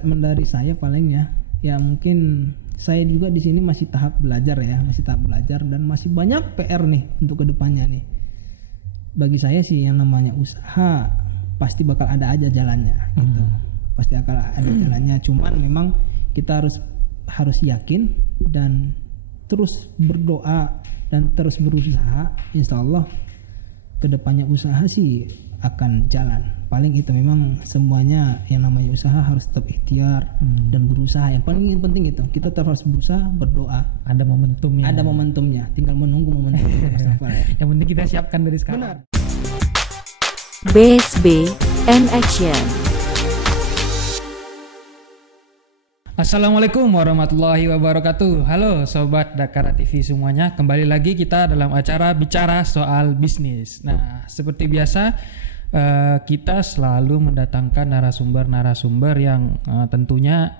Dari saya paling ya mungkin saya juga di sini masih tahap belajar dan masih banyak PR nih untuk kedepannya nih. Bagi saya sih yang namanya usaha pasti bakal ada aja jalannya gitu. Pasti akan ada jalannya, cuman memang kita harus yakin dan terus berdoa dan terus berusaha. Insya Allah kedepannya usaha sih akan jalan. Paling itu memang semuanya yang namanya usaha harus tetap ikhtiar dan berusaha. Yang paling penting itu kita tetap harus berusaha, berdoa. Ada momentumnya. Tinggal menunggu momentumnya. Yang penting kita siapkan dari sekarang. Benar. BSB and Action. Assalamualaikum warahmatullahi wabarakatuh. Halo Sobat Dakara TV semuanya. Kembali lagi kita dalam acara bicara soal bisnis. Nah, seperti biasa kita selalu mendatangkan narasumber yang tentunya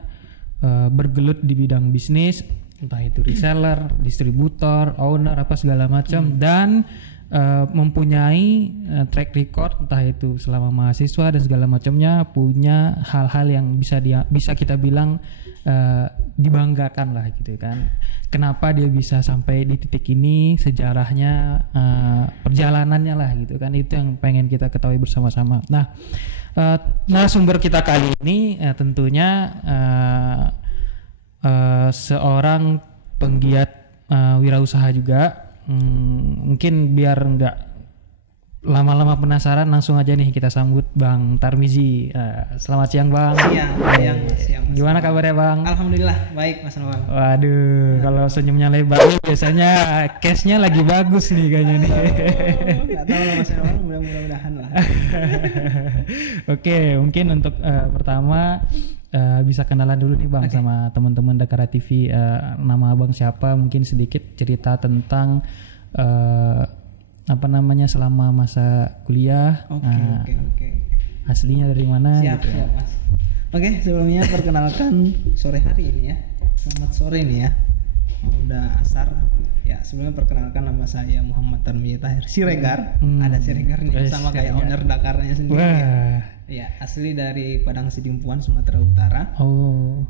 bergelut di bidang bisnis, entah itu reseller, distributor, owner, apa segala macam, dan mempunyai track record, entah itu selama mahasiswa dan segala macamnya, punya hal-hal yang bisa kita bilang dibanggakan lah gitu kan. Kenapa dia bisa sampai di titik ini, sejarahnya, perjalanannya lah gitu kan. Itu yang pengen kita ketahui bersama-sama. Nah, narasumber kita kali ini tentunya seorang penggiat wirausaha juga. Mungkin biar nggak lama-lama penasaran, langsung aja nih kita sambut Bang Tarmizi. Selamat siang Bang. Siang. Gimana kabarnya Bang? Alhamdulillah baik Mas Bang. Waduh, kalau senyumnya lebar biasanya cashnya lagi bagus nih kayaknya nih. Nggak tahu lah Mas Bang, mudah-mudahan lah. Oke, mungkin untuk pertama bisa kenalan dulu nih Bang sama teman-teman Dakara TV. Nama Abang siapa? Mungkin sedikit cerita tentang selama masa kuliah. Oke. Aslinya dari mana? Siap Mas. Oke, sebelumnya perkenalkan sore hari ini ya. Selamat sore nih ya. Udah asar. Ya, sebelumnya perkenalkan nama saya Muhammad Tarmizi Tahir Siregar. Ada Siregar nih sama kayak owner Dakarnya sendiri. Wah. Ya, asli dari Padang Sidimpuan, Sumatera Utara. Oh.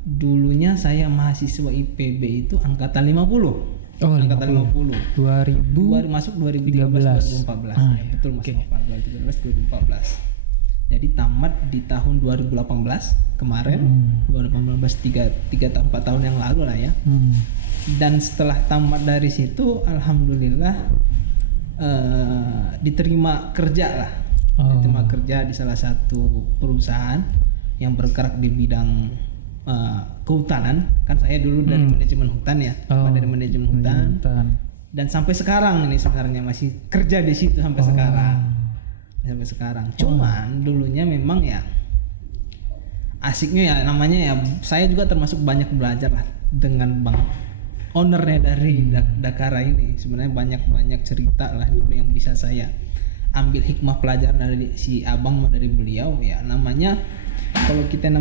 Dulunya saya mahasiswa IPB itu angkatan 50. Angkatan 50. 2000 masuk 2013 2014. Ya, betul Mas. 2013 2014. Jadi tamat di tahun 2018 kemarin. 2018 3 tahun 4 tahun yang lalu lah ya. Dan setelah tamat dari situ alhamdulillah diterima kerja lah. Diterima kerja di salah satu perusahaan yang bergerak di bidang kehutanan. Kan saya dulu dari manajemen hutan ya, dari manajemen hutan. Dan sampai sekarang ini sebenarnya masih kerja di situ sampai sekarang. Cuman dulunya memang ya asiknya ya, namanya ya saya juga termasuk banyak belajar lah dengan Bang ownernya dari Dakara ini. Sebenarnya banyak cerita lah dulu yang bisa saya ambil hikmah pelajaran dari si abang dari beliau ya. Namanya kalau kita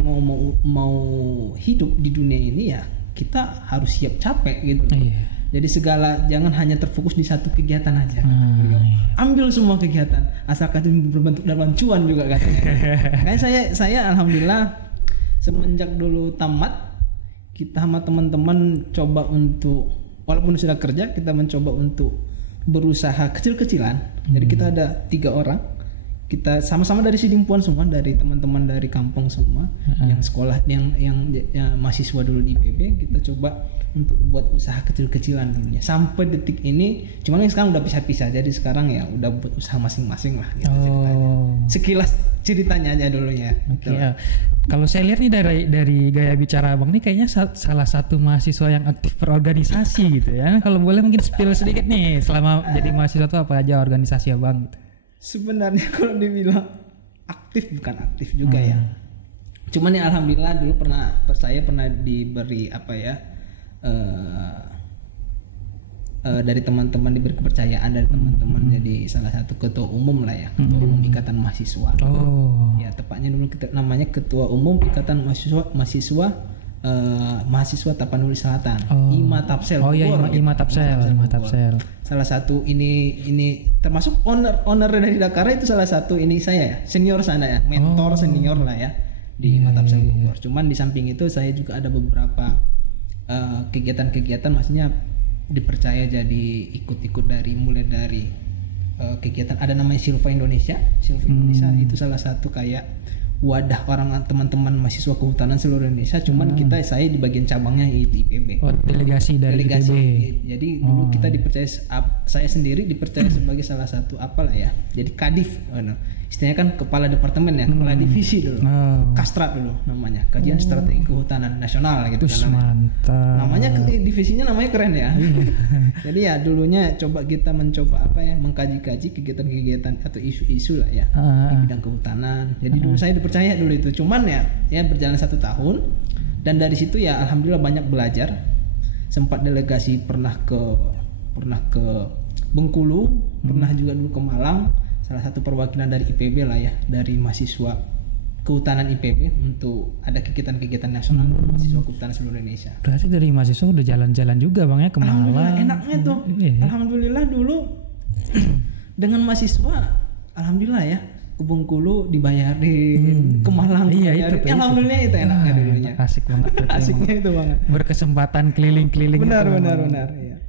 mau hidup di dunia ini ya kita harus siap capek gitu. Jadi jangan hanya terfokus di satu kegiatan aja. Ambil semua kegiatan asalkan itu berbentuk dalam cuan juga katanya. Kayak saya alhamdulillah semenjak dulu tamat kita sama teman-teman coba untuk, walaupun sudah kerja, kita mencoba untuk berusaha kecil-kecilan. Jadi kita ada 3 orang, kita sama-sama dari Sidimpuan semua, dari teman-teman dari kampung semua, yang sekolah yang mahasiswa dulu di IPB. Kita coba untuk buat usaha kecil-kecilan dulunya sampai detik ini. Cuman sekarang udah pisah-pisah, jadi sekarang ya udah buat usaha masing-masing lah gitu ceritanya. Sekilas ceritanya aja dulunya. Gitu. Kalau saya lihat nih dari gaya bicara Abang nih kayaknya salah satu mahasiswa yang aktif berorganisasi gitu ya. Kalau boleh mungkin spill sedikit nih, selama jadi mahasiswa itu apa aja organisasi Abang gitu. Sebenarnya kalau dibilang aktif, bukan aktif juga ya. Cuman ya alhamdulillah dulu saya pernah diberi dari teman-teman, diberi kepercayaan dari teman-teman jadi salah satu ketua umum lah ya, ketua umum Ikatan Mahasiswa. Ya tepatnya dulu namanya Ketua Umum Ikatan Mahasiswa Tapanuli Selatan. IMA Tapsel. IMA Tapsel. Salah satu ini termasuk owner dari Dakara itu salah satu ini saya ya, senior sana ya, mentor senior lah ya. di Matapsel Bogor. Cuman di samping itu saya juga ada beberapa kegiatan-kegiatan, maksudnya dipercaya jadi ikut-ikut mulai dari kegiatan ada namanya Silva Indonesia. Silva Indonesia itu salah satu kayak wadah teman-teman mahasiswa kehutanan seluruh Indonesia. Cuman saya di bagian cabangnya itu IPB. Oh, delegasi dari IPB. Jadi dulu kita dipercaya, saya sendiri dipercaya sebagai salah satu jadi kadif. Istilahnya kan kepala departemen ya, kepala divisi dulu. Kastrat dulu namanya, Kajian Strategi Kehutanan Nasional gitu kan. Mantap. Namanya divisinya namanya keren ya. Jadi ya dulunya kita mencoba mengkaji-kaji kegiatan-kegiatan atau isu-isu lah ya di bidang kehutanan. Jadi dulu saya dipercaya dulu itu. Cuman ya berjalan 1 tahun dan dari situ ya alhamdulillah banyak belajar. Sempat delegasi pernah ke Bengkulu, pernah juga dulu ke Malang. Salah satu perwakilan dari IPB lah ya, dari mahasiswa kehutanan IPB untuk ada kegiatan-kegiatan nasional mahasiswa kehutanan seluruh Indonesia. Berarti dari mahasiswa udah jalan-jalan juga Bang ya ke Malang. Alhamdulillah enaknya tuh. Alhamdulillah dulu dengan mahasiswa alhamdulillah ya ke Bengkulu dibayarin, ke Malang dibayarin. Alhamdulillah itu enaknya dulunya. Asik banget. Asiknya itu banget. Berkesempatan keliling-keliling. Benar ya.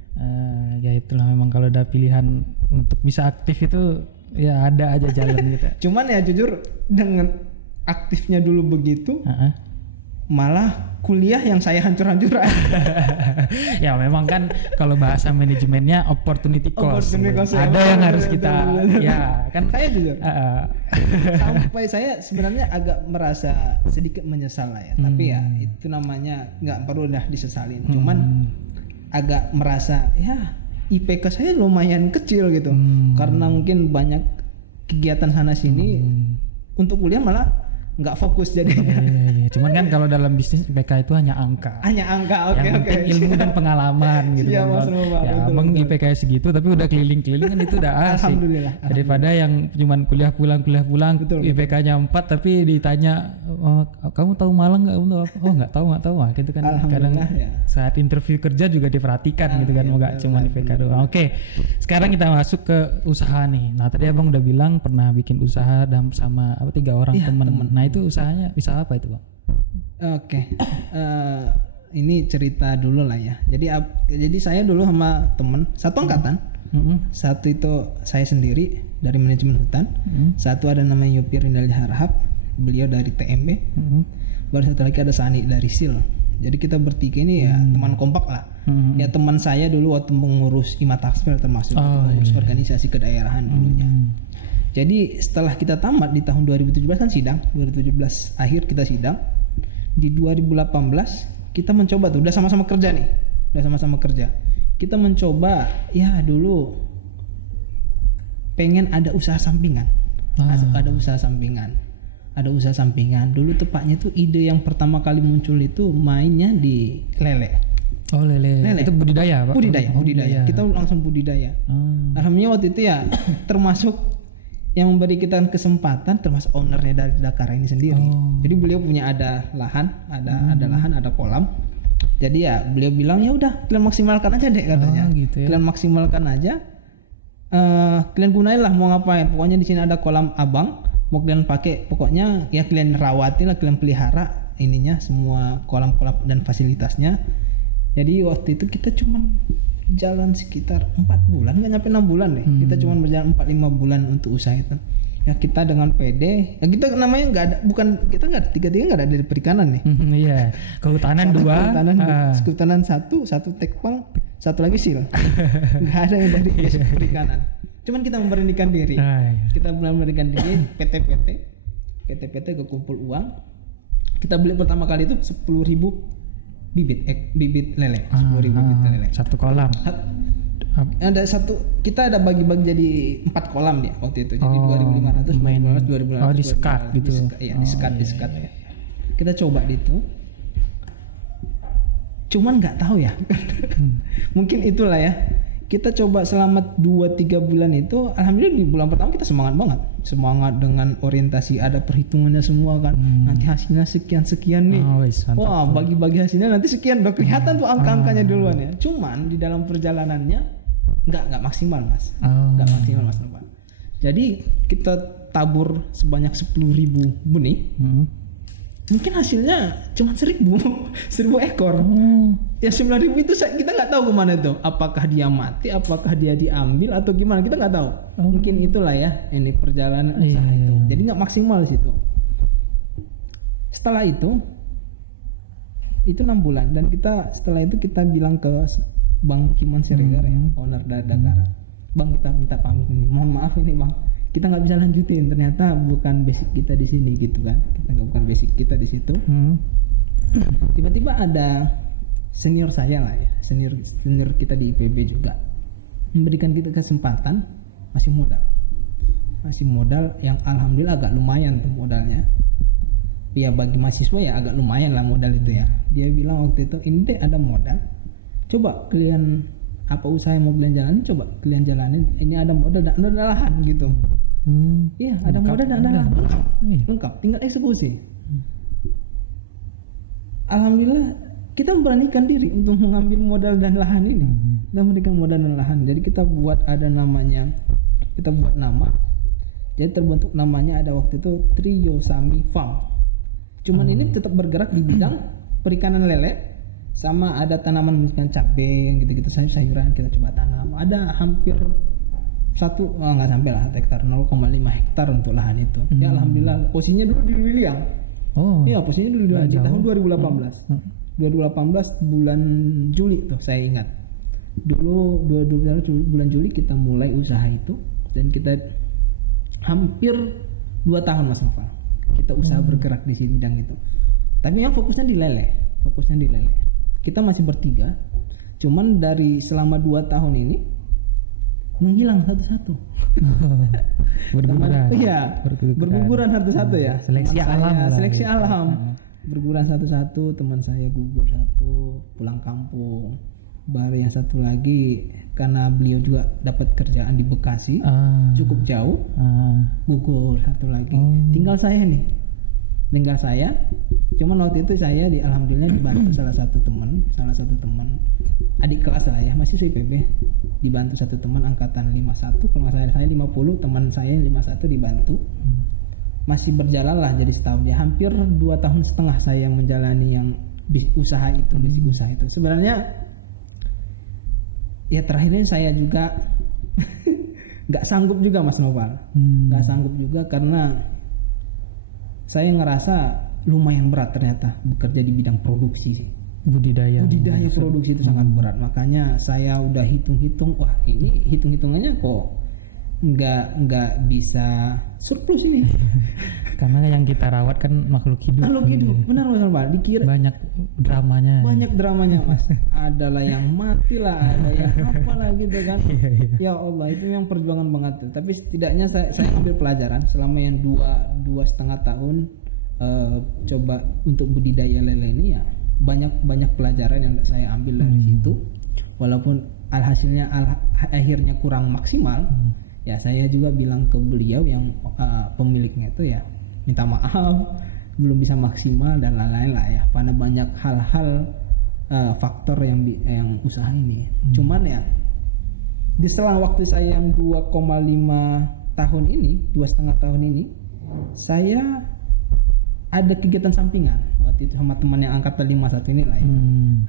Ya itulah memang kalau ada pilihan untuk bisa aktif itu ya ada aja jalan gitu. Cuman ya jujur dengan aktifnya dulu begitu, malah kuliah yang saya hancur-hancuran. Ya memang kan kalau bahasa manajemennya opportunity cost. Ada yang harus kita ya kan saya jujur. Sampai saya sebenarnya agak merasa sedikit menyesal lah ya. Tapi ya itu namanya nggak perlu dah disesalin. Cuman agak merasa ya IPK saya lumayan kecil gitu. Karena mungkin banyak kegiatan sana sini untuk kuliah malah nggak fokus jadinya. Iya. Cuman kan kalau dalam bisnis IPK itu hanya angka. Oke. Ilmu dan pengalaman gitu ya, kan. Abang IPK segitu tapi udah keliling-keliling kan itu udah asik. Alhamdulillah. Daripada yang cuman kuliah pulang IPK-nya 4 tapi ditanya kamu tahu Malang nggak? Nggak tahu gitu kan. Kadang saat interview kerja juga diperhatikan gitu kan, nggak cuma IPK doang. Oke. Sekarang kita masuk ke usaha nih. Nah tadi abang udah bilang pernah bikin usaha sama 3 orang teman. Nah itu usahanya bisa apa itu Bang? Oke. Ini cerita dulu lah ya. Jadi saya dulu sama teman satu angkatan. Satu itu saya sendiri dari manajemen hutan. Satu ada namanya Yopi Rindali Harahap, beliau dari TMB. Baru satu lagi ada Sani dari SIL. Jadi kita bertiga ini ya teman kompak lah. Ya teman saya dulu waktu mengurus Imatapsel termasuk mengurus organisasi kedaerahan dulunya. Jadi setelah kita tamat di tahun 2017 kan sidang, 2017 akhir kita sidang. Di 2018 kita mencoba tuh, udah sama-sama kerja. Kita mencoba ya dulu pengen ada usaha sampingan. Ada usaah sampingan. Dulu tepatnya tuh ide yang pertama kali muncul itu mainnya di lele. Oh lele. Itu budidaya Pak? Budidaya. Kita langsung budidaya. Alhamdulillah waktu itu ya termasuk yang memberi kita kesempatan termasuk ownernya dari Dakara ini sendiri. Jadi beliau punya ada lahan, ada kolam. Jadi ya beliau bilang ya udah kalian maksimalkan aja deh katanya. Gitu ya. Kalian maksimalkan aja. Kalian gunain lah mau ngapain. Pokoknya di sini ada kolam abang, mau kalian pakai. Pokoknya ya kalian rawatin lah, kalian pelihara ininya semua kolam-kolam dan fasilitasnya. Jadi waktu itu kita cuman jalan sekitar 4 bulan, nggak nyampe 6 bulan deh. Kita cuma berjalan 4-5 bulan untuk usaha itu. Ya kita dengan PD, ya kita namanya nggak ada, tiga-tiga nggak ada dari perikanan nih. Iya, kehutanan 2, kehutanan 1 tekpang, 1 lagi SIL. Nggak ada yang dari perikanan. Cuman kita memberanikan diri. Kita memberanikan diri, PT kekumpul uang. Kita beli pertama kali itu 10.000 bibit lele, 10.000 bibit lele. Satu kolam. Kita ada bagi-bagi jadi 4 kolam dia waktu itu. Jadi 2.500, 2.500. Disekat gitu. Disekat. Ya. Kita coba itu. Cuman nggak tahu ya. Mungkin itulah ya. Kita coba selama 2-3 bulan itu, alhamdulillah di bulan pertama kita semangat dengan orientasi ada perhitungannya semua kan. Nanti hasilnya sekian nih. Wah, bagi-bagi hasilnya nanti sekian, udah kelihatan tuh angka-angkanya duluan ya. Cuman di dalam perjalanannya nggak maksimal Mas. Nggak maksimal Mas Nova. Jadi kita tabur sebanyak 10.000 benih. mungkin hasilnya cuma 1.000 ekor. Ya 9.000 itu kita nggak tahu kemana itu. Apakah dia mati, apakah dia diambil atau gimana, kita nggak tahu. Mungkin itulah ya ini perjalanan usaha itu. Jadi nggak maksimal di situ. Setelah itu 6 bulan dan setelah itu kita bilang ke Bang Kimon Siregar ya, owner Dakara. Bang, kita minta pamit ini. Mohon maaf ini Bang, kita nggak bisa lanjutin. Ternyata bukan basic kita di sini gitu kan. Bukan basic kita di situ. Tiba-tiba ada senior saya lah ya, senior kita di IPB juga memberikan kita kesempatan, masih modal yang alhamdulillah agak lumayan tuh modalnya. Ya bagi mahasiswa ya agak lumayan lah modal itu ya. Dia bilang waktu itu, ini deh ada modal, coba kalian apa usaha yang mau kalian jalanin, coba kalian jalanin. Ini ada modal dan ada lahan gitu. Iya, ada modal dan ada lahan, lengkap, tinggal eksekusi. Alhamdulillah kita memberanikan diri untuk mengambil modal dan lahan ini. Kita memberikan modal dan lahan. Jadi kita buat nama. Jadi terbentuk namanya ada waktu itu Triyosami Farm. Cuman ini tetap bergerak di bidang perikanan lele, sama ada tanaman misalkan cabai yang gitu-gitu, sayuran kita coba tanam. Ada hampir nggak sampai lah hektar, 0,5 hektar untuk lahan itu. Ya alhamdulillah posisinya dulu di Lewiliang. Iya, posisinya dulu di tahun 2018. 2018 bulan Juli tuh saya ingat. Dulu bulan Juli kita mulai usaha itu dan kita hampir 2 tahun Mas Noval. Kita usaha bergerak di sini bidang itu. Tapi yang fokusnya di lele. Kita masih bertiga. Cuman dari selama 2 tahun ini menghilang satu-satu. Berguguran satu-satu ya. Seleksi alam. Berguguran satu-satu, teman saya gugur satu, pulang kampung. Baru yang satu lagi karena beliau juga dapat kerjaan di Bekasi, cukup jauh, gugur satu lagi. Tinggal saya. Cuman waktu itu saya alhamdulillah dibantu salah satu teman adik kelas lah ya, masih IPB, dibantu satu teman angkatan 51, kalau nggak salah saya 50, teman saya 51 dibantu. Masih berjalan lah jadi setahun ya, hampir 2,5 tahun saya menjalani yang usaha itu, basic usaha itu. Sebenarnya ya terakhirnya saya juga nggak sanggup juga Mas Noval, nggak sanggup juga karena saya ngerasa lumayan berat ternyata bekerja di bidang produksi sih. Budidaya produksi itu sangat berat. Makanya saya udah hitung-hitung, wah ini hitung-hitungannya kok nggak bisa surplus ini. Karena yang kita rawat kan makhluk hidup. Benar Mas Noval. Dikira banyak dramanya Mas. Adalah yang mati lah, ada yang apalah gitu kan. Ya Allah, itu yang perjuangan banget tuh. Tapi setidaknya saya ambil pelajaran selama yang 2,5 tahun coba untuk budidaya lele ini ya, banyak pelajaran yang saya ambil dari situ. Walaupun hasilnya akhirnya kurang maksimal, ya saya juga bilang ke beliau yang pemiliknya itu ya, minta maaf belum bisa maksimal dan lain-lain lah ya, karena banyak hal-hal faktor yang usaha ini. Cuman ya di selang waktu saya yang 2,5 tahun ini, 2,5 tahun ini, saya ada kegiatan sampingan waktu itu sama teman yang angkatan 51 ini lah ya.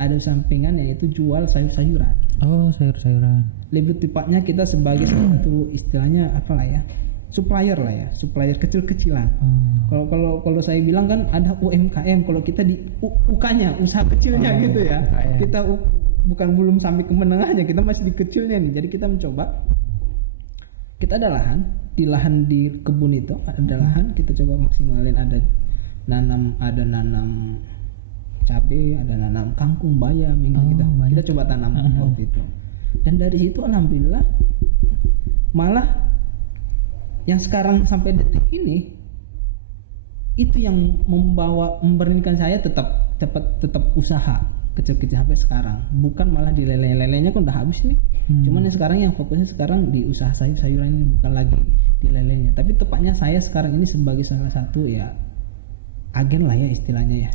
Ada sampingan yaitu jual sayur-sayuran. Sayur-sayuran. Lebih tepatnya kita sebagai satu istilahnya apa lah ya, supplier kecil-kecilan. Kalau saya bilang kan ada UMKM, kalau kita di UK-nya usaha kecilnya gitu ya. Kita belum sampai ke menengahnya, kita masih di kecilnya nih. Jadi kita mencoba, kita ada lahan di kebun itu ada lahan, kita coba maksimalin, ada nanam cabai, ada nanam kangkung, bayam, kita coba tanam waktu itu. Dan dari situ alhamdulillah malah yang sekarang sampai detik ini itu yang memberanikan saya tetap usaha kecil-kecil sampai sekarang, bukan malah di lelenya kan udah habis nih. Cuman yang sekarang yang fokusnya sekarang di usaha sayur-sayuran ini, bukan lagi di lelenya. Tapi tepatnya saya sekarang ini sebagai salah satu ya agen lah ya istilahnya ya.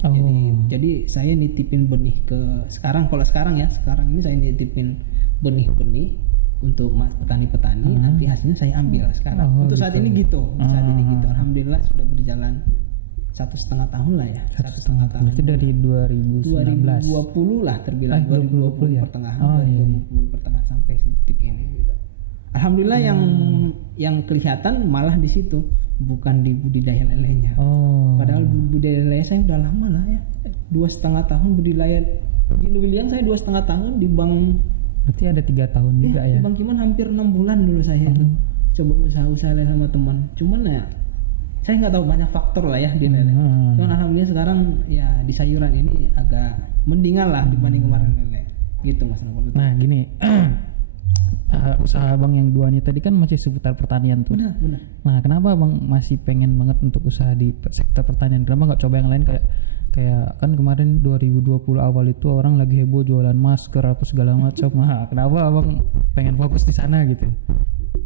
Jadi saya nitipin benih ke sekarang ini saya nitipin benih-benih untuk petani-petani, nanti hasilnya saya ambil sekarang. Untuk saat ini gitu. Alhamdulillah sudah berjalan 1,5 tahun lah ya. 1,5 tahun. Berarti dari 2019. 2020 lah terbilang 2020 ya? pertengahan, Oh, 2020 pertengahan sampai detik ini gitu. Alhamdulillah yang kelihatan malah di situ, bukan di budidaya lelenya. Oh. Padahal budidaya lele saya udah lama lah ya. 2,5 tahun budidaya di Luwiliang, saya 2,5 tahun di Bank. Berarti ada 3 tahun juga ya. Di Bang Kiman hampir 6 bulan dulu saya itu. Coba usaha lele sama teman. Cuman ya saya nggak tahu, banyak faktor lah ya di lele. Cuman alhamdulillah sekarang ya di sayuran ini agak mendingan lah dibanding kemarin lele. Gitu Mas Nopal. Nah gini, usaha Abang yang 2 nih tadi kan masih seputar pertanian tuh. Benar. Nah kenapa Abang masih pengen banget untuk usaha di sektor pertanian? Kenapa nggak coba yang lain kayak kan kemarin 2020 awal itu orang lagi heboh jualan masker apa segala macam. Nah kenapa Abang pengen fokus di sana gitu?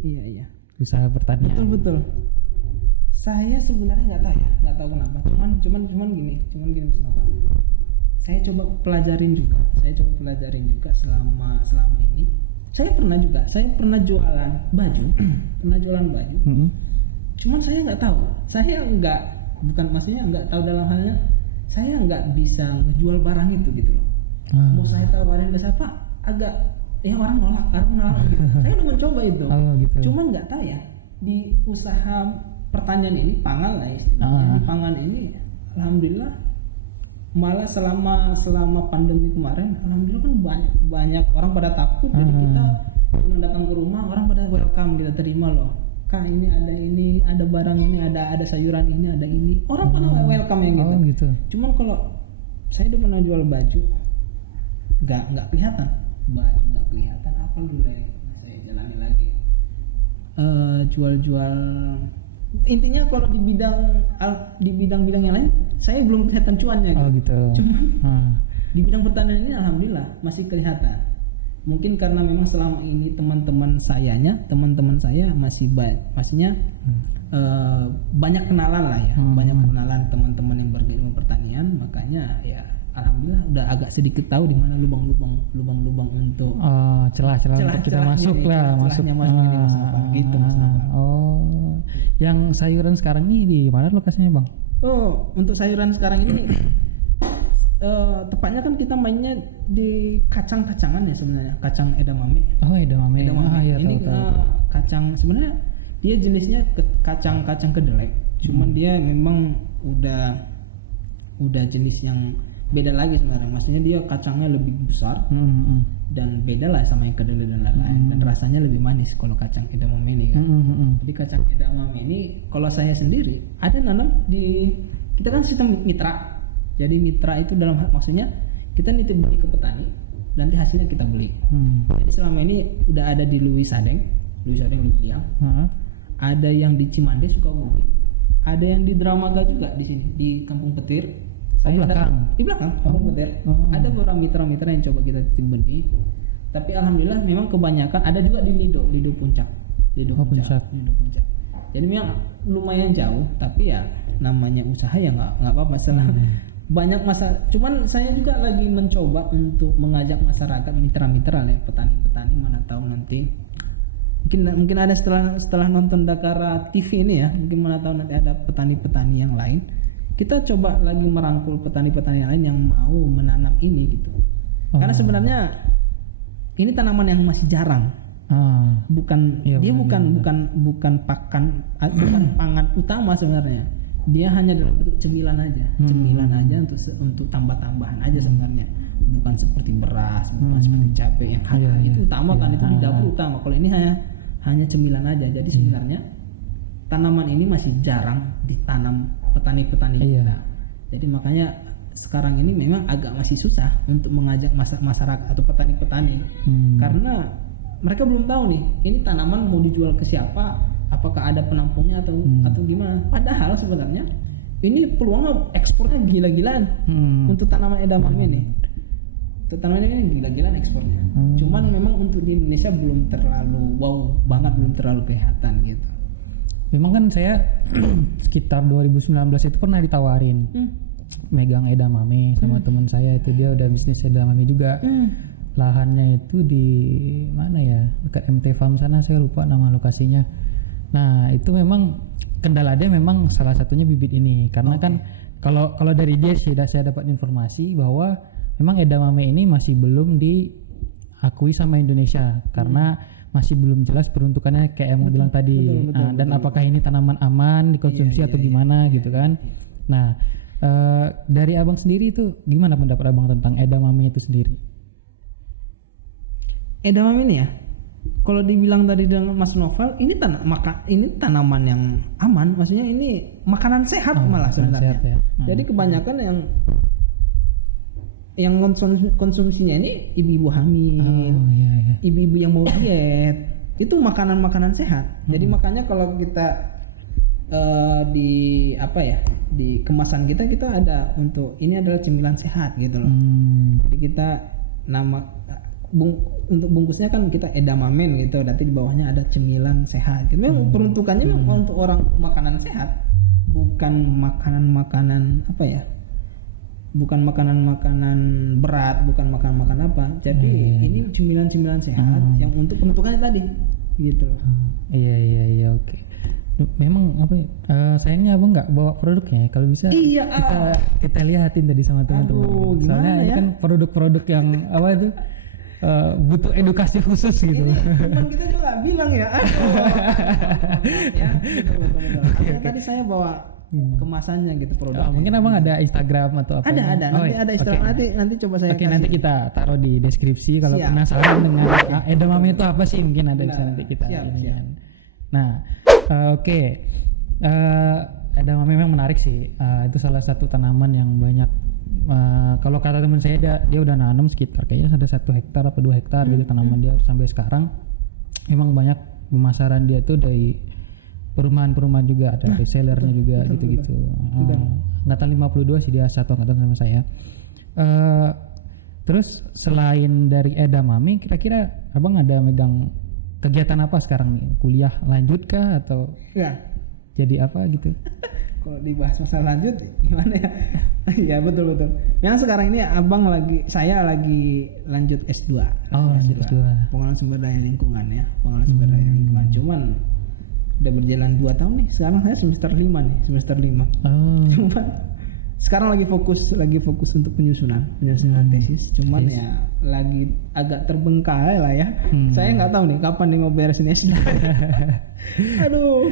Iya. Usaha pertanian. Betul. Saya sebenarnya nggak tahu kenapa. Cuman gini Mas Nopal. Saya coba pelajarin juga selama ini. Saya pernah jualan baju, Cuman saya nggak tahu. Maksudnya nggak tahu dalam halnya saya nggak bisa ngejual barang itu gitu loh. Mau saya tawarin ke siapa agak ya orang nolak gitu. Saya udah mencoba itu. Gitu. Cuman nggak tahu ya di usaha pertanian ini, pangan lah istilahnya. Di pangan ini alhamdulillah malah selama pandemi kemarin alhamdulillah kan banyak orang pada takut. Jadi kita cuma datang ke rumah, orang pada welcome, kita terima loh. Kak ini ada barang ini, ada sayuran ini, ada ini. Orang pada welcome yang gitu. Gitu. Cuman kalau saya udah pernah jual baju nggak kelihatan. Baju nggak kelihatan, apa dulu ya saya jalani lagi. Jual intinya kalau di bidang-bidang yang lain saya belum kelihatan cuannya gitu. Cuman di bidang pertanian ini alhamdulillah masih kelihatan. Mungkin karena memang selama ini teman-teman saya masih banyak kenalan lah ya. Banyak kenalan teman-teman yang bergerak pertanian, makanya ya alhamdulillah udah agak sedikit tahu di mana lubang-lubang untuk celah-celah untuk kita masuk lah, celahnya masuk ini Mas Nopal, gitu Mas Nopal. Yang sayuran sekarang ini di mana lokasinya Bang? Untuk sayuran sekarang ini tepatnya kan kita mainnya di kacang-kacangan ya sebenarnya, kacang edamame. Edamame. Iya, ini tahu. Kacang sebenarnya dia jenisnya kacang kedelai. Cuman dia memang udah jenis yang beda lagi sebenarnya. Maksudnya dia kacangnya lebih besar dan beda lah sama yang kedelai dan lain-lain. Dan rasanya lebih manis kalau kacang edamame ini kan. Jadi kacang edamame ini kalau saya sendiri ada nanam di, kita kan sistem mitra. Jadi mitra itu dalam maksudnya kita nitip beli ke petani, nanti hasilnya kita beli. Jadi selama ini udah ada di Luwisadeng Luwiliang. Ada yang di Cimande Sukabumi, ada yang di Dramaga juga di sini di Kampung Petir. Di belakang Kampung Petir. Ada beberapa mitra-mitra yang coba kita titip benih. Tapi alhamdulillah memang kebanyakan ada juga di Lido Puncak. Lido Puncak. Jadi memang lumayan jauh, tapi ya namanya usaha ya nggak apa-apa banyak masa. Cuman saya juga lagi mencoba untuk mengajak masyarakat, mitra-mitra ya, petani-petani, mana tahu nanti mungkin ada setelah nonton Dakara TV ini ya, mungkin mana tahu nanti ada petani-petani yang lain. Kita coba lagi merangkul petani-petani yang lain yang mau menanam ini gitu. Karena sebenarnya ini tanaman yang masih jarang. Bukan pangan utama sebenarnya. Dia hanya dalam bentuk cemilan aja untuk tambah-tambahan aja sebenarnya. Bukan seperti beras, bukan seperti cabai yang itu utama kan, itu di dapur utama. Kalau ini hanya cemilan aja. Jadi sebenarnya tanaman ini masih jarang ditanam petani-petani kita. Jadi makanya sekarang ini memang agak masih susah untuk mengajak masyarakat atau petani-petani karena mereka belum tahu nih ini tanaman mau dijual ke siapa, apakah ada penampungnya atau gimana. Padahal sebenarnya ini peluangnya ekspornya gila-gilaan untuk tanaman edamame ini. Untuk tanaman ini gila-gilaan ekspornya. Cuman memang untuk di Indonesia belum terlalu belum terlalu kelihatan gitu. Memang kan saya sekitar 2019 itu pernah ditawarin megang edamame sama teman saya itu, dia udah bisnis edamame juga. Lahannya itu di mana ya, dekat MT Farm sana, saya lupa nama lokasinya. Nah itu memang kendala dia memang salah satunya bibit ini, karena kan kalau dari dia saya dapat informasi bahwa memang edamame ini masih belum diakui sama Indonesia karena masih belum jelas peruntukannya kayak yang mau bilang tadi. Dan apakah ini tanaman aman dikonsumsi atau gimana gitu kan. Nah, dari abang sendiri itu gimana pendapat abang tentang edamame itu sendiri? Edamame ini ya, kalau dibilang tadi dengan Mas Novel, ini tanaman yang aman, maksudnya ini makanan sehat malah sebenarnya. Sehat, ya. Jadi kebanyakan yang konsumsinya ini ibu-ibu hamil, ibu-ibu yang mau diet, itu makanan-makanan sehat. Jadi makanya kalau kita di kemasan kita ada untuk ini adalah cemilan sehat gitu loh. Jadi kita untuk bungkusnya kan kita edamamen gitu, nanti di bawahnya ada cemilan sehat. Gitu. Memang peruntukannya memang untuk orang makanan sehat, bukan makanan bukan makanan berat, bukan makanan apa. Jadi ini cemilan sehat yang untuk peruntukannya tadi, gitu. Iya, oke. Memang sayangnya abang nggak bawa produknya. Kalau bisa kita lihatin tadi sama teman-teman. Soalnya ini kan produk-produk yang butuh edukasi khusus gitu. Teman kita juga bilang ya. Ya, betul. Okay. Tadi saya bawa kemasannya gitu produknya. Mungkin abang ada Instagram atau apa? Ada. Ada Instagram. Nanti coba saya kasih. Nanti kita taruh di deskripsi kalau penasaran dengan edamame itu apa sih, mungkin ada bisa nanti kita siap. Nah, edamame memang menarik sih. Itu salah satu tanaman yang banyak. Kalau kata teman saya dia udah nanam sekitar kayaknya ada 1 hektar atau 2 hektar gitu tanaman dia sampai sekarang. Memang banyak pemasaran dia tuh dari perumahan-perumahan juga, ada resellernya juga gitu-gitu. Angkatan 52 sih dia, satu angkatan sama saya. Terus selain dari edamame, kira-kira abang ada megang kegiatan apa sekarang nih? Kuliah lanjut kah atau jadi apa gitu? Kalau dibahas masalah lanjut gimana ya? Ya betul. Yang sekarang ini saya lagi lanjut S2. S2. Pengelolaan sumber daya lingkungan ya. Cuman udah berjalan 2 tahun nih. Sekarang saya semester 5. Cuman sekarang lagi fokus untuk penyusunan tesis. Cuman ya lagi agak terbengkalai lah ya. Saya nggak tahu nih kapan nih mau beresin S2. Aduh.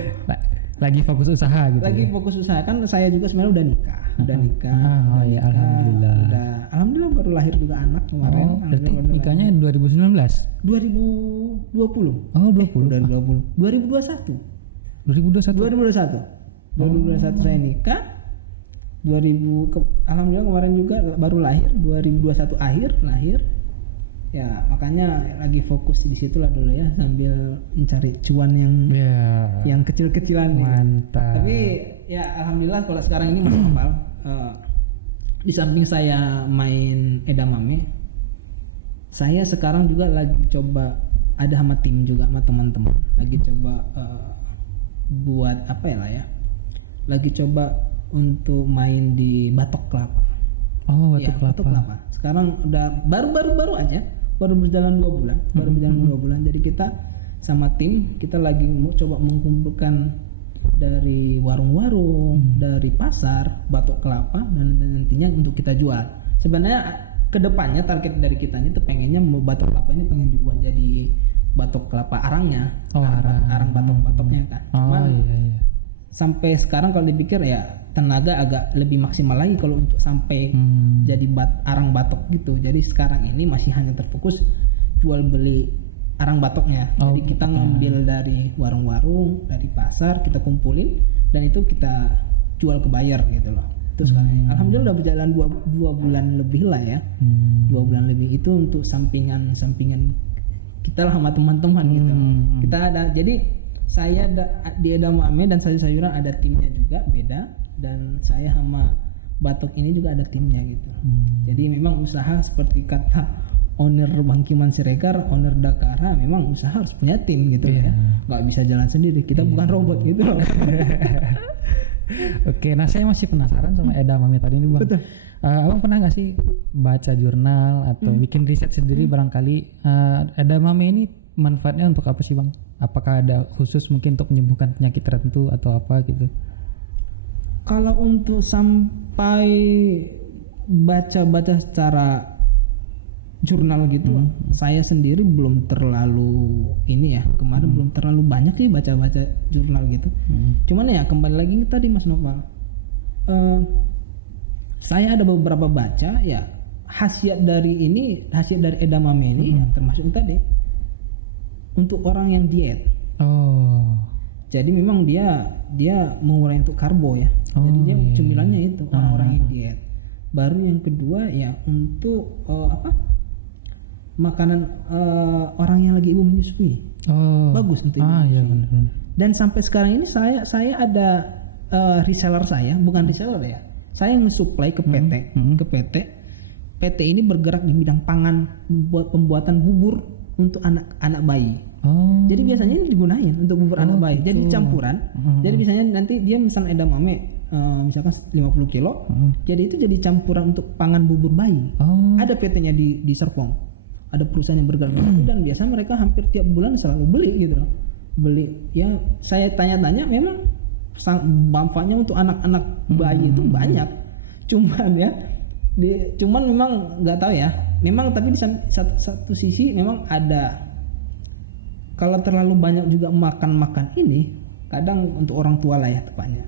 Lagi fokus usaha gitu. Fokus usaha kan saya juga sebenarnya udah nikah. Alhamdulillah. Alhamdulillah baru lahir juga anak kemarin. Berarti nikahnya 2019? 2020. 2021 saya nikah. 2000 alhamdulillah kemarin juga baru lahir, 2021 akhir lahir. Ya makanya lagi fokus di situ lah dulu ya, sambil mencari cuan yang kecil-kecilan nih. Mantap. Tapi ya alhamdulillah kalau sekarang ini Mas Novel, di samping saya main edamame, saya sekarang juga lagi coba ada sama tim juga sama teman-teman, lagi coba buat lagi coba untuk main di batok kelapa. Batok kelapa. Sekarang udah baru aja. Baru berjalan 2 bulan. Jadi kita sama tim kita lagi mau coba mengumpulkan dari warung-warung, dari pasar batok kelapa dan nantinya untuk kita jual. Sebenarnya kedepannya target dari kita itu pengennya batok kelapa ini pengen dibuat jadi batok kelapa arangnya, arang batok-batoknya kan. Sampai sekarang kalau dipikir ya tenaga agak lebih maksimal lagi kalau untuk sampai jadi arang batok gitu. Jadi sekarang ini masih hanya terfokus jual beli arang batoknya. Jadi kita ngambil dari warung-warung, dari pasar, kita kumpulin dan itu kita jual ke buyer gitu loh. Itu sekarang alhamdulillah udah berjalan 2 bulan lebih lah ya. 2 bulan lebih itu untuk sampingan kita lah sama teman-teman gitu. Kita ada, jadi saya di edamame dan sayur-sayuran ada timnya juga beda, dan saya sama batok ini juga ada timnya gitu. Jadi memang usaha seperti kata owner Bangkiman Siregar, owner Dakara, memang usaha harus punya tim gitu ya. Nggak bisa jalan sendiri. Kita bukan robot gitu loh. Oke, nah saya masih penasaran sama edamame tadi ini Bang. Betul. Abang pernah nggak sih baca jurnal atau bikin riset sendiri barangkali edamame ini manfaatnya untuk apa sih Bang? Apakah ada khusus mungkin untuk menyembuhkan penyakit tertentu atau apa gitu? Kalau untuk sampai baca-baca secara jurnal gitu, saya sendiri belum terlalu ini ya, kemarin belum terlalu banyak sih baca-baca jurnal gitu. Cuman ya kembali lagi tadi Mas Noval, saya ada beberapa baca ya, khasiat dari edamame ini ya, termasuk tadi untuk orang yang diet. Jadi memang dia mengurangi untuk karbo ya. Jadi dia cemilannya itu orang-orang yang diet. Baru yang kedua ya untuk makanan orang yang lagi ibu menyusui. Bagus untuk ibu menyusui. Iya, benar. Dan sampai sekarang ini saya ada reseller saya, bukan reseller ya. Saya nge-supply ke PT, ke PT. PT ini bergerak di bidang pangan, buat pembuatan bubur untuk anak bayi. Jadi biasanya ini digunain untuk bubur anak bayi. Jadi campuran. Jadi biasanya nanti dia misalnya edamame misalkan 50 kilo. Jadi itu jadi campuran untuk pangan bubur bayi. Ada PT-nya di Serpong. Ada perusahaan yang bergerak di situ dan biasa mereka hampir tiap bulan selalu beli gitu loh. Beli. Ya saya tanya-tanya memang manfaatnya untuk anak-anak bayi itu banyak. Cuman memang nggak tahu ya. Memang tapi di satu sisi memang ada, kalau terlalu banyak juga makan ini kadang untuk orang tua lah ya tepatnya.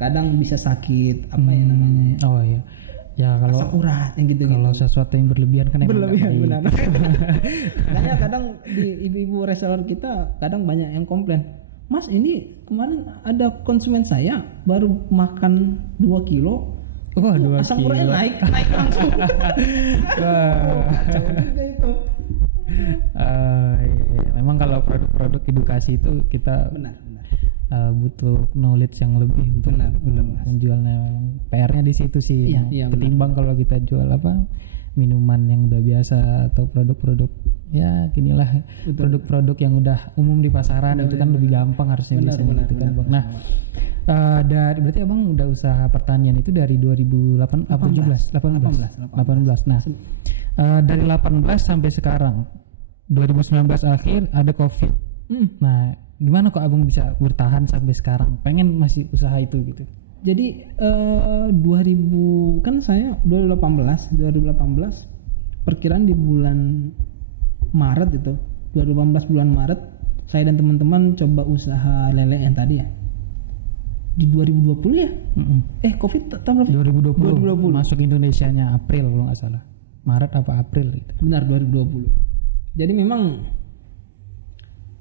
Kadang bisa sakit apa ya namanya. Iya. Ya kalau asam urat yang gitu. Kalau sesuatu yang berlebihan kan berlebihan benar. Makanya kadang di ibu-ibu reseller kita kadang banyak yang komplain. Mas ini kemarin ada konsumen saya baru makan 2 kilo. 2 asam kilo. uratnya naik langsung. Kacau juga itu. Memang kalau produk-produk edukasi itu kita benar. Butuh knowledge yang lebih untuk menjualnya. Memang PR-nya di situ sih. Iya, ketimbang kalau kita jual minuman yang udah biasa atau produk-produk ya ginilah, produk-produk yang udah umum di pasaran itu kan lebih gampang harusnya gitu kan Bang. Nah, berarti Abang udah usaha pertanian itu dari 2018. Nah, dari 18 sampai sekarang 2019 akhir ada Covid. Nah, gimana kok Abang bisa bertahan sampai sekarang? Pengen masih usaha itu gitu. Jadi 2000 kan saya 2018 perkiraan di bulan Maret itu 2018 bulan Maret saya dan teman-teman coba usaha lele yang tadi ya di 2020 ya. Covid tahun berapa? 2020 masuk Indonesianya April kalau nggak salah, Maret apa April gitu. Benar 2020. Jadi memang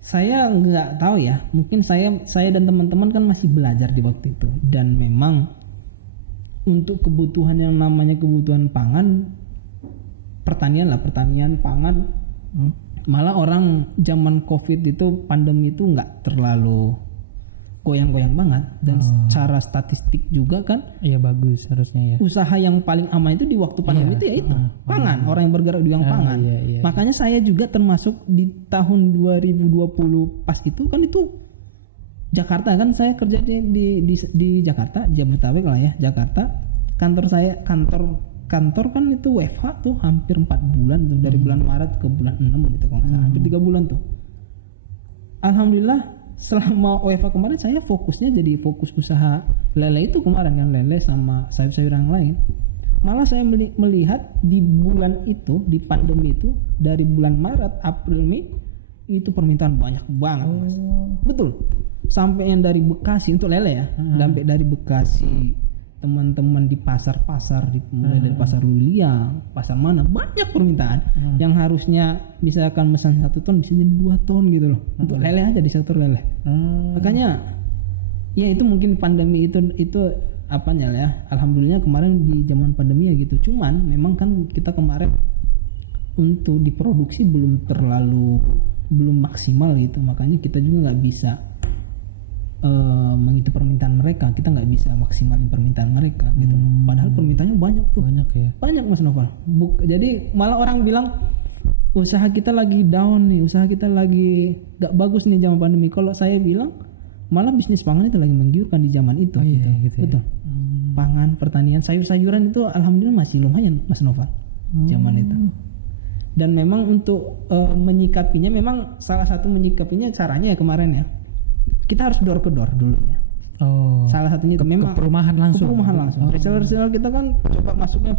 saya nggak tahu ya, mungkin saya dan teman-teman kan masih belajar di waktu itu, dan memang untuk kebutuhan yang namanya kebutuhan pangan, pertanian pangan, malah orang zaman Covid itu pandemi itu nggak terlalu goyang-goyang banget, dan secara statistik juga kan iya bagus harusnya ya. Usaha yang paling aman itu di waktu pandemi itu ya itu pangan, orang yang bergerak di bidang pangan. Makanya saya juga termasuk di tahun 2020 pas itu kan itu Jakarta kan, saya kerja di Jakarta, di Jabodetabek lah ya, Jakarta. Kantor kan itu WFH tuh hampir 4 bulan tuh, dari bulan Maret ke bulan 6 gitu kalau nggak salah, hampir 3 bulan tuh. Alhamdulillah selama WFH kemarin saya fokusnya jadi fokus usaha lele itu kemarin kan, lele sama sayur-sayuran lain. Malah saya melihat di bulan itu, di pandemi itu, dari bulan Maret, April, Mei itu permintaan banyak banget Mas. Betul. Sampai yang dari Bekasi untuk lele ya, sampai dari Bekasi, teman-teman di pasar-pasar, mulai dari pasar Lulia, pasar mana, banyak permintaan yang harusnya misalkan mesan 1 ton bisa jadi 2 ton gitu loh, untuk lele aja di sektor lele. Makanya ya itu mungkin pandemi itu apanya ya, alhamdulillah kemarin di zaman pandemi ya gitu. Cuman memang kan kita kemarin untuk diproduksi belum maksimal gitu, makanya kita juga nggak bisa mengikuti permintaan mereka, kita nggak bisa maksimalin permintaan mereka gitu. Padahal permintaannya banyak tuh. Banyak Mas Noval. Jadi malah orang bilang usaha kita lagi down nih, usaha kita lagi nggak bagus nih zaman pandemi. Kalau saya bilang malah bisnis pangan itu lagi menggiurkan di zaman itu. Gitu betul. Ya. Pangan, pertanian, sayur-sayuran itu alhamdulillah masih lumayan Mas Noval zaman itu. Dan memang untuk menyikapinya, memang salah satu menyikapinya caranya ya kemarin ya, kita harus door ke door dulunya. Oh. Salah satunya itu memang ke perumahan langsung. Ke perumahan langsung. Reseller kita kan coba masuknya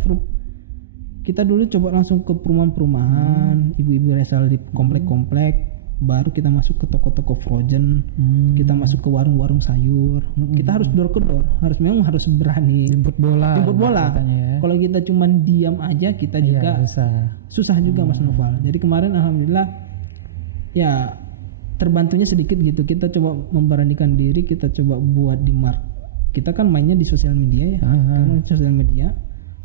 kita dulu coba langsung ke perumahan-perumahan, ibu-ibu reseller di komplek-komplek, baru kita masuk ke toko-toko frozen, kita masuk ke warung-warung sayur. Kita harus door ke door, memang harus berani jemput bola. Ya. Kalau kita cuman diam aja, kita juga susah juga Mas Noval. Jadi kemarin alhamdulillah ya terbantunya sedikit gitu. Kita coba memberanikan diri, kita coba buat di kita kan mainnya di sosial media ya. Karena sosial media,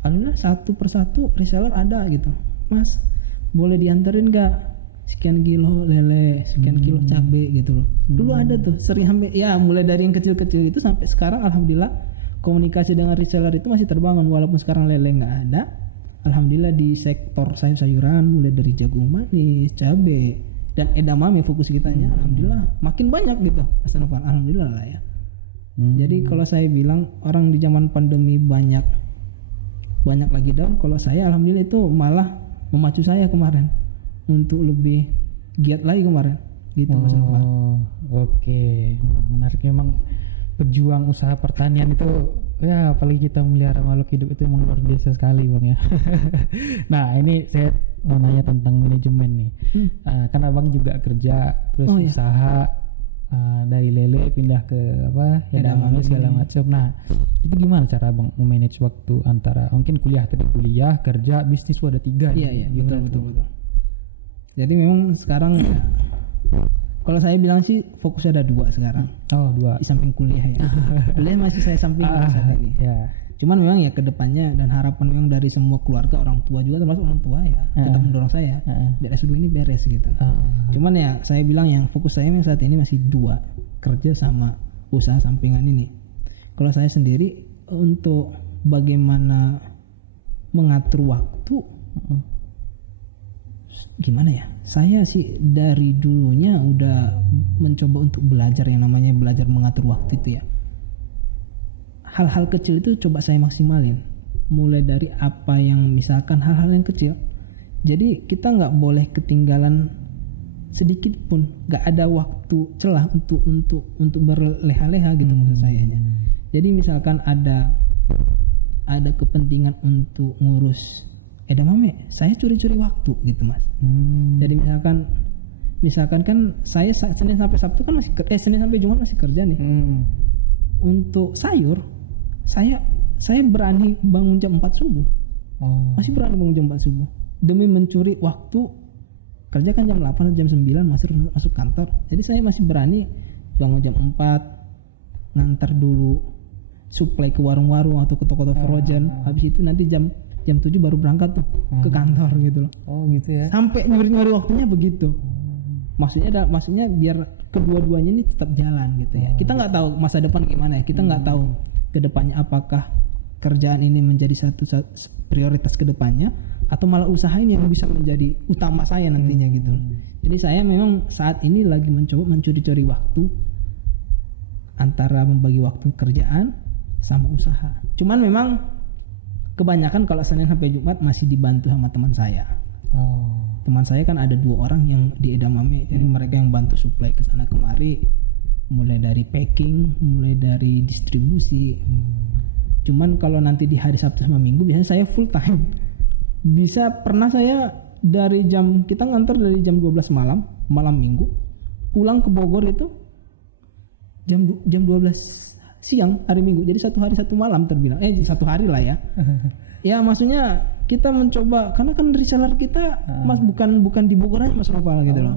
alhamdulillah satu persatu reseller ada gitu. Mas, boleh dianterin nggak? Sekian kilo lele, sekian kilo cabai gitu loh. Dulu ada tuh, sering sampai ya mulai dari yang kecil-kecil itu sampai sekarang alhamdulillah komunikasi dengan reseller itu masih terbangun. Walaupun sekarang lele nggak ada, alhamdulillah di sektor sayur-sayuran mulai dari jagung manis, cabai dan edamame fokus kitanya, alhamdulillah makin banyak gitu. Mas Novan, alhamdulillah lah ya. Jadi kalau saya bilang orang di zaman pandemi banyak lagi down, kalau saya alhamdulillah itu malah memacu saya kemarin untuk lebih giat lagi kemarin gitu Mas Novan. Oke. Menarik, memang pejuang usaha pertanian itu ya, apalagi kita memelihara makhluk hidup itu emang luar biasa sekali Bang ya. Nah ini saya mau nanya tentang manajemen nih. Kan Abang juga kerja terus usaha dari lele pindah ke edamame segala macam. Nah itu gimana cara Abang memanage waktu antara mungkin kuliah, kerja, bisnis ada 3. Iya betul. Jadi memang sekarang ya, kalau saya bilang sih fokusnya ada 2 sekarang. 2 di samping kuliah ya. Kuliah masih saya samping saat ini. Ya. Cuman memang ya kedepannya dan harapan memang dari semua keluarga, orang tua juga termasuk orang tua ya, tetap mendorong saya biar S2 ini beres gitu. Cuman ya saya bilang yang fokus saya memang saat ini masih 2, kerja sama usaha sampingan ini. Kalau saya sendiri untuk bagaimana mengatur waktu, gimana ya? Saya sih dari dulunya udah mencoba untuk belajar yang namanya belajar mengatur waktu itu ya. Hal-hal kecil itu coba saya maksimalin. Mulai dari apa yang misalkan hal-hal yang kecil. Jadi kita nggak boleh ketinggalan sedikit pun. Nggak ada waktu celah untuk berleha-leha gitu maksud sayanya. Jadi misalkan ada kepentingan untuk ngurus edamame, saya curi-curi waktu gitu Mas. Jadi misalkan kan saya Senin sampai Sabtu kan masih Senin sampai Jumat masih kerja nih. Untuk sayur saya berani bangun jam 4 subuh. Masih berani bangun jam 4 subuh demi mencuri waktu. Kerja kan jam 8 atau jam 9 masuk kantor. Jadi saya masih berani bangun jam 4, ngantar dulu suplai ke warung-warung atau ke toko-toko frozen. Habis itu nanti jam 7 baru berangkat tuh ke kantor gitu loh. Gitu ya. Sampai nyuri waktunya begitu. Maksudnya biar kedua-duanya ini tetap jalan gitu ya. Kita nggak tahu masa depan gimana ya. Kita nggak tahu kedepannya apakah kerjaan ini menjadi satu prioritas kedepannya atau malah usaha ini yang bisa menjadi utama saya nantinya gitu. Jadi saya memang saat ini lagi mencoba mencuri-curi waktu antara membagi waktu kerjaan sama usaha. Cuman memang kebanyakan kalau Senin sampai Jumat masih dibantu sama teman saya. Teman saya kan ada 2 orang yang di edamame, jadi mereka yang bantu suplai ke sana kemari, mulai dari packing, mulai dari distribusi. Cuman kalau nanti di hari Sabtu sama Minggu biasanya saya full time. Pernah saya kita ngantor dari jam 12 malam Minggu, pulang ke Bogor itu jam 12 siang hari Minggu. Jadi 1 hari 1 malam terbilang. 1 hari lah ya. Ya maksudnya kita mencoba, karena kan reseller kita Mas bukan di Bogor aja Mas Noval gitu loh.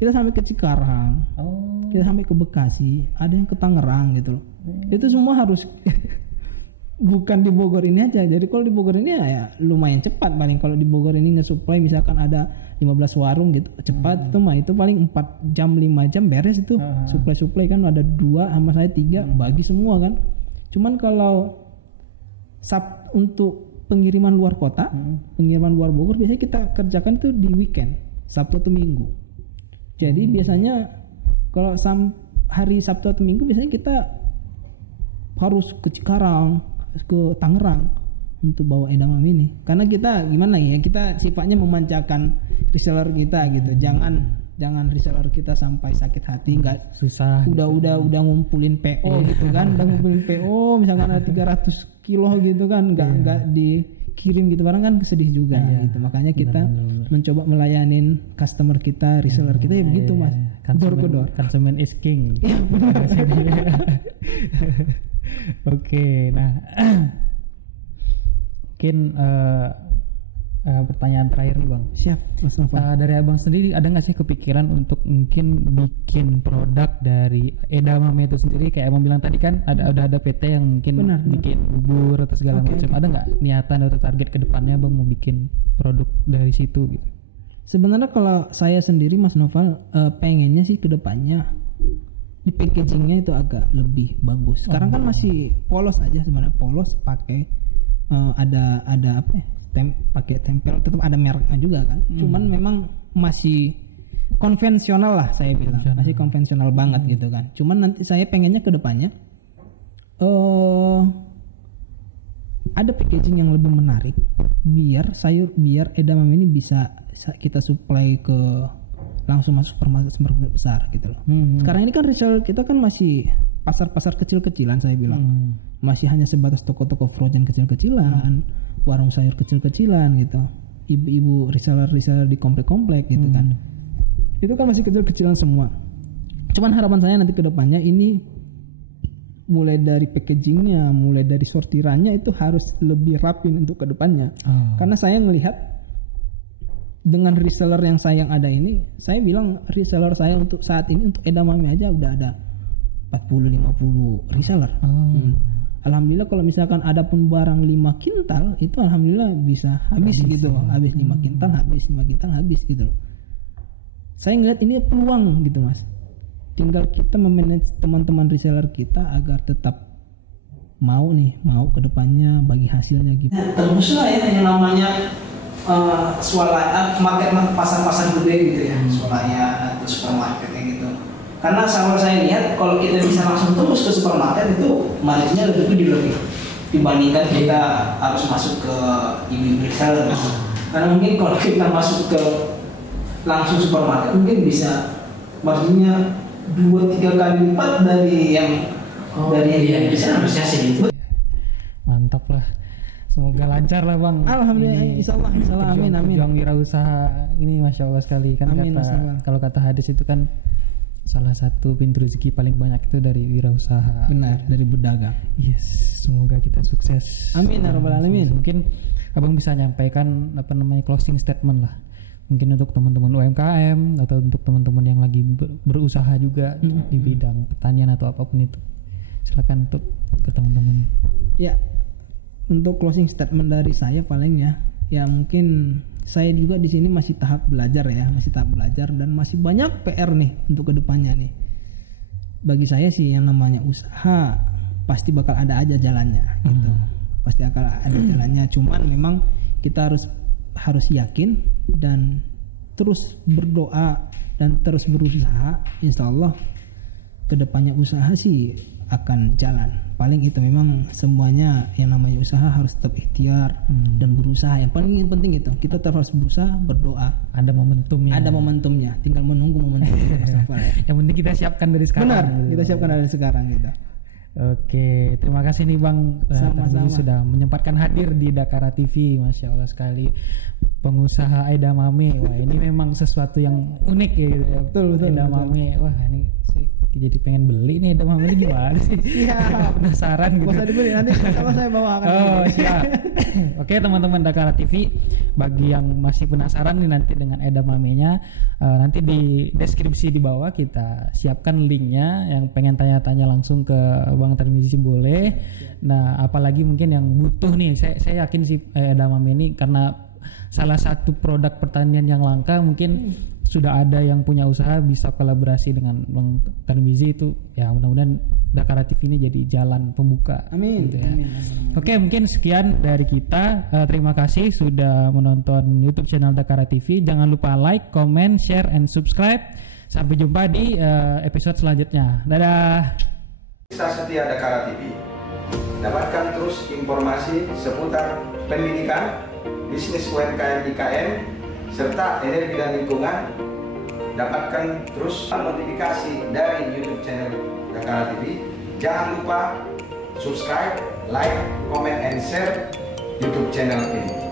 Kita sampai ke Cikarang. Kita sampai ke Bekasi, ada yang ke Tangerang gitu loh. Itu semua harus bukan di Bogor ini aja. Jadi kalau di Bogor ini ya lumayan cepat, paling kalau di Bogor ini nge-supply misalkan ada 15 warung gitu, cepat itu paling 4 jam 5 jam beres itu. Supply kan ada 2 sama saya 3 bagi semua kan. Cuman kalau untuk pengiriman luar kota, pengiriman luar Bogor biasanya kita kerjakan itu di weekend, Sabtu atau Minggu. Jadi biasanya kalau hari Sabtu atau Minggu biasanya kita harus ke Cikarang, ke Tangerang, untuk bawa edamame ini. Karena kita gimana ya, kita sifatnya memanjakan reseller kita gitu. Jangan reseller kita sampai sakit hati, nggak susah. Udah ngumpulin PO gitu kan, udah ngumpulin PO misalkan ada 300 kilo gitu kan, nggak dikirim gitu, barang kan sedih juga gitu. Makanya kita mencoba melayanin customer kita, reseller kita ya begitu Mas. Door to door. Consumer is king. Oke, nah mungkin pertanyaan terakhir nih Bang. Siap, Mas Nova. Dari Abang sendiri ada nggak sih kepikiran untuk mungkin bikin produk dari edamame itu sendiri? Kayak Abang bilang tadi kan udah ada PT yang mungkin bikin bubur atau segala macam. Ada nggak niatan atau target kedepannya Bang mau bikin produk dari situ gitu? Sebenarnya kalau saya sendiri Mas Noval pengennya sih kedepannya di packagingnya itu agak lebih bagus. Sekarang kan masih polos aja sebenarnya, polos pakai ada apa ya? Pakai tempel, tetap ada mereknya juga kan. Cuman memang masih konvensional lah saya bilang, masih konvensional banget gitu kan. Cuman nanti saya pengennya kedepannya ada packaging yang lebih menarik, biar edamame ini bisa kita supply ke langsung masuk supermarket besar gitu loh. Sekarang ini kan reseller kita kan masih pasar-pasar kecil-kecilan saya bilang. Masih hanya sebatas toko-toko frozen kecil-kecilan, warung sayur kecil-kecilan gitu. Ibu-ibu reseller di komplek-komplek gitu kan. Itu kan masih kecil-kecilan semua. Cuman harapan saya nanti ke depannya ini mulai dari packagingnya, mulai dari sortirannya itu harus lebih rapi untuk ke depannya. Karena saya ngelihat dengan reseller yang ada ini, saya bilang reseller saya untuk saat ini untuk edamame aja udah ada 40-50 reseller. Alhamdulillah kalau misalkan ada pun barang 5 kintal itu alhamdulillah bisa habis gitu. Habis 5 kintal habis gitu loh. Saya ngeliat ini peluang gitu Mas. Tinggal kita memanage teman-teman reseller kita agar tetap mau ke depannya bagi hasilnya gitu. Tembuslah ya yang namanya swalaya, market pasar-pasar gede gitu ya, swalaya atau supermarketnya gitu. Karena kalau saya lihat kalau kita bisa langsung tembus ke supermarket itu marginnya lebih gede lagi dibandingkan kita harus masuk ke ibu-ibu reseller. Karena mungkin kalau kita masuk ke langsung supermarket mungkin bisa marginnya 2-3 kali lipat dari yang bisa harusnya segitu. Mantap lah. Semoga lancar lah Bang. Alhamdulillah, insyaallah amin. Pejuang wirausaha ini Masya Allah sekali kan. Amin, kalau kata hadis itu kan salah satu pintu rezeki paling banyak itu dari wirausaha. Benar, dari berdagang. Yes, semoga kita sukses. Amin ya rabbal alamin. Mungkin Abang bisa nyampaikan closing statement lah. Mungkin untuk teman-teman UMKM atau untuk teman-teman yang lagi berusaha juga di bidang pertanian atau apapun itu. Silakan untuk ke teman-teman. Ya. Untuk closing statement dari saya paling ya mungkin saya juga di sini masih tahap belajar dan masih banyak PR nih untuk kedepannya nih. Bagi saya sih yang namanya usaha pasti bakal ada aja jalannya gitu. Pasti akan ada jalannya, cuman memang kita harus yakin dan terus berdoa dan terus berusaha. Insya Allah kedepannya usaha sih akan jalan. Paling itu memang semuanya yang namanya usaha harus tetap ikhtiar dan berusaha. Yang paling penting itu kita tetap harus berusaha, berdoa. Ada momentumnya. Tinggal menunggu momentumnya. Yang penting kita siapkan dari sekarang. Benar, kita siapkan dari sekarang gitu. Oke, terima kasih nih Bang. Sama-sama. Sudah menyempatkan hadir di Dakara TV. Masya Allah sekali. Pengusaha edamame. Wah, ini memang sesuatu yang unik ya gitu ya. Betul. Edamame. Wah, ini jadi pengen beli nih edamame ini gimana sih? Iya. Penasaran gitu. Bisa dibeli nanti kalau saya bawa akan. Oh, siap. Oke, teman-teman Dakara TV, bagi yang masih penasaran nih nanti dengan edamame-nya, nanti di deskripsi di bawah kita siapkan linknya. Yang pengen tanya-tanya langsung ke Bang Tarmizi boleh. Nah, apalagi mungkin yang butuh nih, saya yakin sih edamame ini karena salah satu produk pertanian yang langka, mungkin sudah ada yang punya usaha bisa kolaborasi dengan Bang Tarmizi itu ya, mudah-mudahan Dakara TV ini jadi jalan pembuka. Amin. Gitu ya. Amin. Oke, mungkin sekian dari kita. Terima kasih sudah menonton YouTube channel Dakara TV. Jangan lupa like, comment, share, and subscribe. Sampai jumpa di episode selanjutnya. Dadah. Setia Dakara TV, Dapatkan terus informasi seputar pendidikan, bisnis UMKM IKN, serta energi dan lingkungan. Dapatkan terus notifikasi dari YouTube channel Dakara TV. Jangan lupa subscribe, like, comment, and share YouTube channel ini.